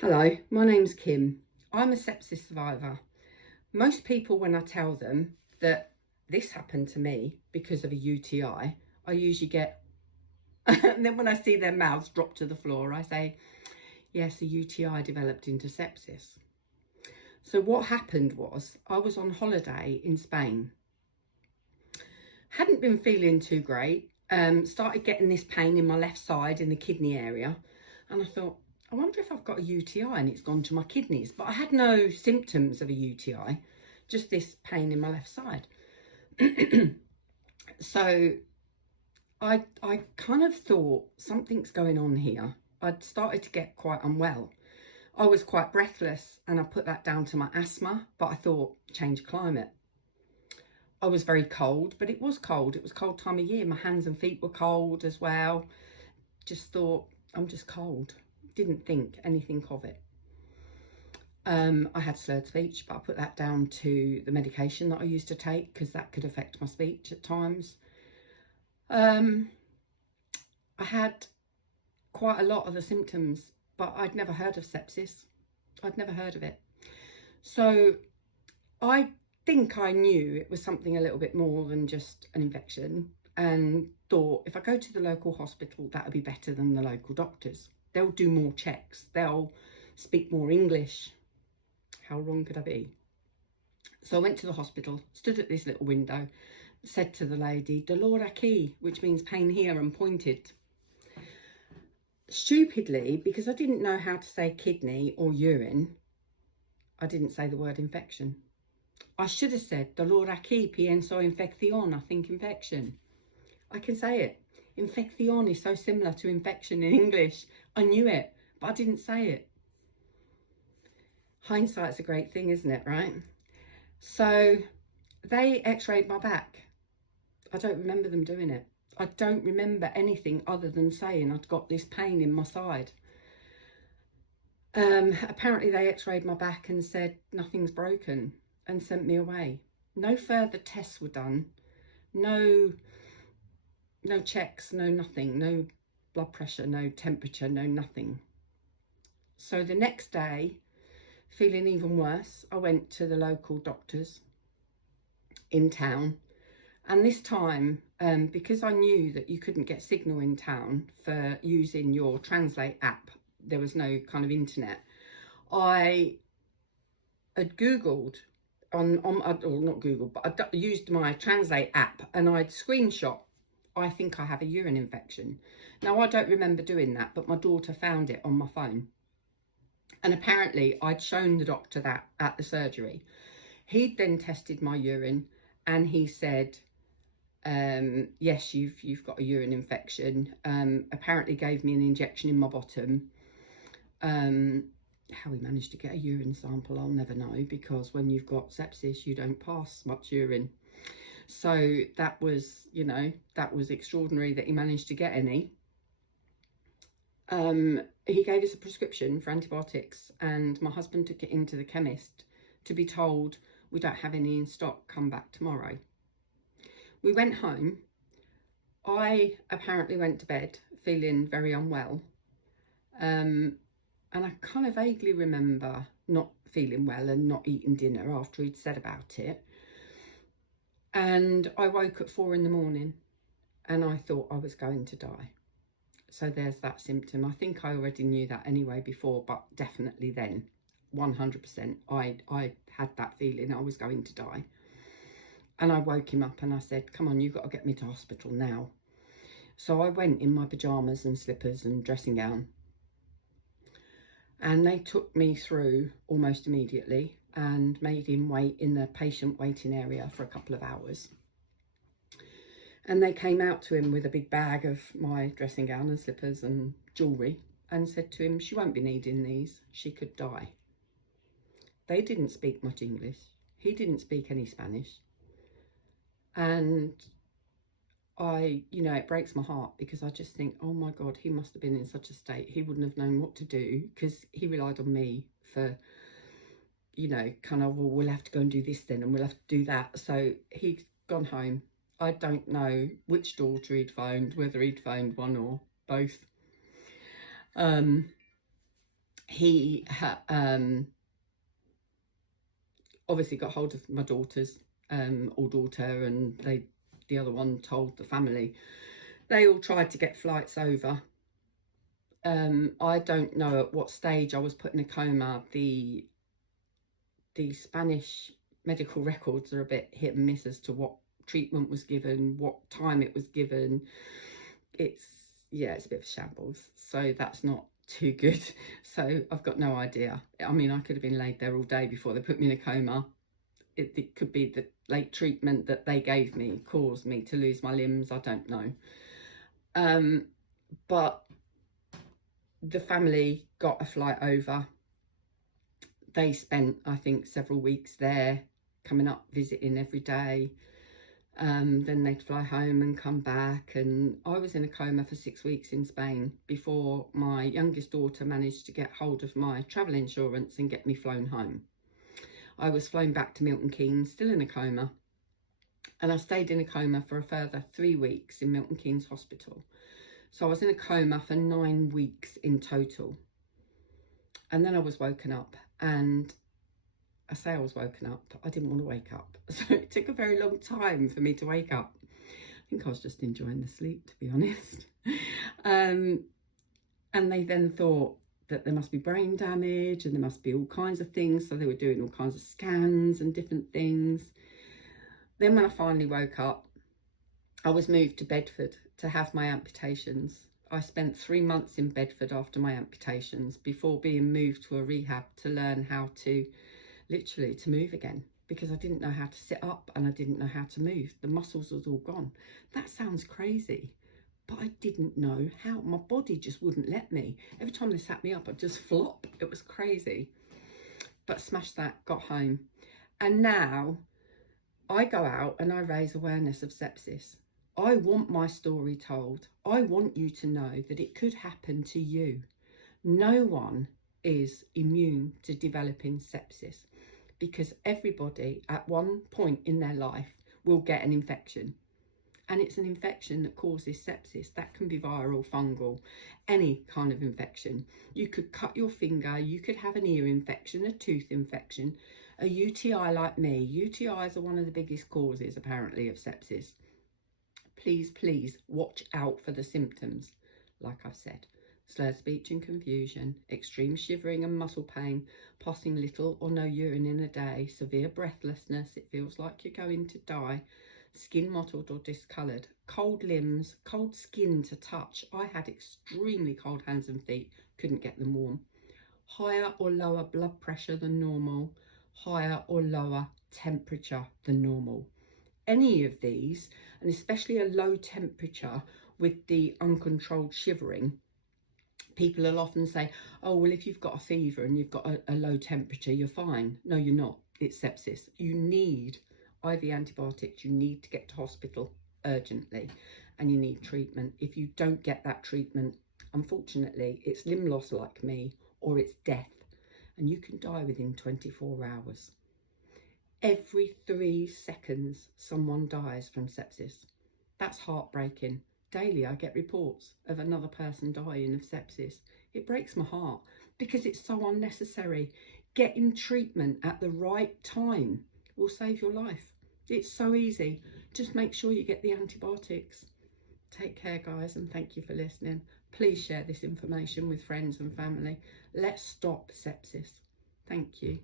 Hello, my name's Kim. I'm a sepsis survivor. Most people, when I tell them that this happened to me because of a UTI, I usually get, and then when I see their mouths drop to the floor, I say, yes, a UTI developed into sepsis. So what happened was I was on holiday in Spain. Hadn't been feeling too great. Started getting this pain in my left side in the kidney area. And I thought, I wonder if I've got a UTI and it's gone to my kidneys. But I had no symptoms of a UTI, just this pain in my left side. So I kind of thought something's going on here. I'd started to get quite unwell. I was quite breathless and I put that down to my asthma, but I thought change of climate. I was very cold, but it was cold. It was cold time of year. My hands and feet were cold as well. Just thought, I'm just cold. Didn't think anything of it. I had slurred speech, but I put that down to the medication that I used to take because that could affect my speech at times. I had quite a lot of the symptoms, but I'd never heard of sepsis. I'd never heard of it. So I think I knew it was something a little bit more than just an infection, and thought if I go to the local hospital, that would be better than the local doctors. They'll do more checks. They'll speak more English. How wrong could I be? So I went to the hospital, stood at this little window, said to the lady, "Dolor aquí," which means pain here, and pointed. Stupidly, because I didn't know how to say kidney or urine, I didn't say the word infection. I should have said, "Dolor aquí, pienso infección," I think infection. I can say it. Infección is so similar to infection in English. I knew it, but I didn't say it. Hindsight's a great thing, isn't it, right? So they x-rayed my back. I don't remember them doing it. I don't remember anything other than saying I'd got this pain in my side. Apparently they x-rayed my back and said nothing's broken and sent me away. No further tests were done. No checks, no nothing, no blood pressure, no temperature, no nothing. So the next day, feeling even worse, I went to the local doctors in town. And this time, because I knew that you couldn't get signal in town for using your Translate app, there was no kind of internet, I had Googled or not Googled, but I used my Translate app and I'd screenshot, I think I have a urine infection. Now, I don't remember doing that, but my daughter found it on my phone. And apparently I'd shown the doctor that at the surgery. He'd then tested my urine and he said, yes, you've got a urine infection. Apparently gave me an injection in my bottom. How he managed to get a urine sample, I'll never know, because when you've got sepsis, you don't pass much urine. So that was, that was extraordinary that he managed to get any. He gave us a prescription for antibiotics and my husband took it into the chemist to be told, we don't have any in stock, come back tomorrow. We went home. I apparently went to bed feeling very unwell. And I kind of vaguely remember not feeling well and not eating dinner after he'd said about it. And I woke at 4 a.m. and I thought I was going to die. So there's that symptom. I think I already knew that anyway before, but definitely then, 100%, I had that feeling I was going to die. And I woke him up and I said, come on, you've got to get me to hospital now. So I went in my pyjamas and slippers and dressing gown. And they took me through almost immediately and made him wait in the patient waiting area for a couple of hours. And they came out to him with a big bag of my dressing gown and slippers and jewellery and said to him, she won't be needing these, she could die. They didn't speak much English. He didn't speak any Spanish. And it breaks my heart because I just think, oh my God, he must have been in such a state. He wouldn't have known what to do because he relied on me for, kind of, well, we'll have to go and do this then and we'll have to do that. So he'd gone home. I don't know which daughter he'd phoned, whether he'd phoned one or both. he obviously got hold of my daughter's or daughter, and the other one told the family. They all tried to get flights over. I don't know at what stage I was put in a coma. The Spanish medical records are a bit hit and miss as to what treatment was given, what time it was given. It's a bit of shambles, so that's not too good. So I've got no idea. I mean, I could have been laid there all day before they put me in a coma. It could be the late treatment that they gave me caused me to lose my limbs. I don't know. But the family got a flight over. They spent, I think, several weeks there, coming up, visiting every day. Then they'd fly home and come back, and I was in a coma for 6 weeks in Spain before my youngest daughter managed to get hold of my travel insurance and get me flown home. I was flown back to Milton Keynes, still in a coma, and I stayed in a coma for a further 3 weeks in Milton Keynes Hospital. So I was in a coma for 9 weeks in total. And then I was woken up, and I say I was woken up, I didn't want to wake up. So it took a very long time for me to wake up. I think I was just enjoying the sleep, to be honest. And they then thought that there must be brain damage and there must be all kinds of things. So they were doing all kinds of scans and different things. Then when I finally woke up, I was moved to Bedford to have my amputations. I spent 3 months in Bedford after my amputations before being moved to a rehab to learn how to, literally, to move again, because I didn't know how to sit up and I didn't know how to move. The muscles was all gone. That sounds crazy, but I didn't know how. My body just wouldn't let me. Every time they sat me up, I'd just flop. It was crazy. But smashed that, got home. And now I go out and I raise awareness of sepsis. I want my story told. I want you to know that it could happen to you. No one is immune to developing sepsis, because everybody at one point in their life will get an infection. And it's an infection that causes sepsis. That can be viral, fungal, any kind of infection. You could cut your finger, you could have an ear infection, a tooth infection, a UTI like me. UTIs are one of the biggest causes, apparently, of sepsis. Please, please watch out for the symptoms. Like I've said, slurred speech and confusion, extreme shivering and muscle pain, passing little or no urine in a day, severe breathlessness, it feels like you're going to die, skin mottled or discoloured, cold limbs, cold skin to touch. I had extremely cold hands and feet, couldn't get them warm. Higher or lower blood pressure than normal, higher or lower temperature than normal. Any of these, and especially a low temperature with the uncontrolled shivering, people will often say, oh, well, if you've got a fever and you've got a low temperature, you're fine. No, you're not. It's sepsis. You need IV antibiotics. You need to get to hospital urgently, and you need treatment. If you don't get that treatment, unfortunately, it's limb loss like me, or it's death, and you can die within 24 hours. Every 3 seconds, someone dies from sepsis. That's heartbreaking. Daily, I get reports of another person dying of sepsis. It breaks my heart because it's so unnecessary. Getting treatment at the right time will save your life. It's so easy. Just make sure you get the antibiotics. Take care, guys, and thank you for listening. Please share this information with friends and family. Let's stop sepsis. Thank you.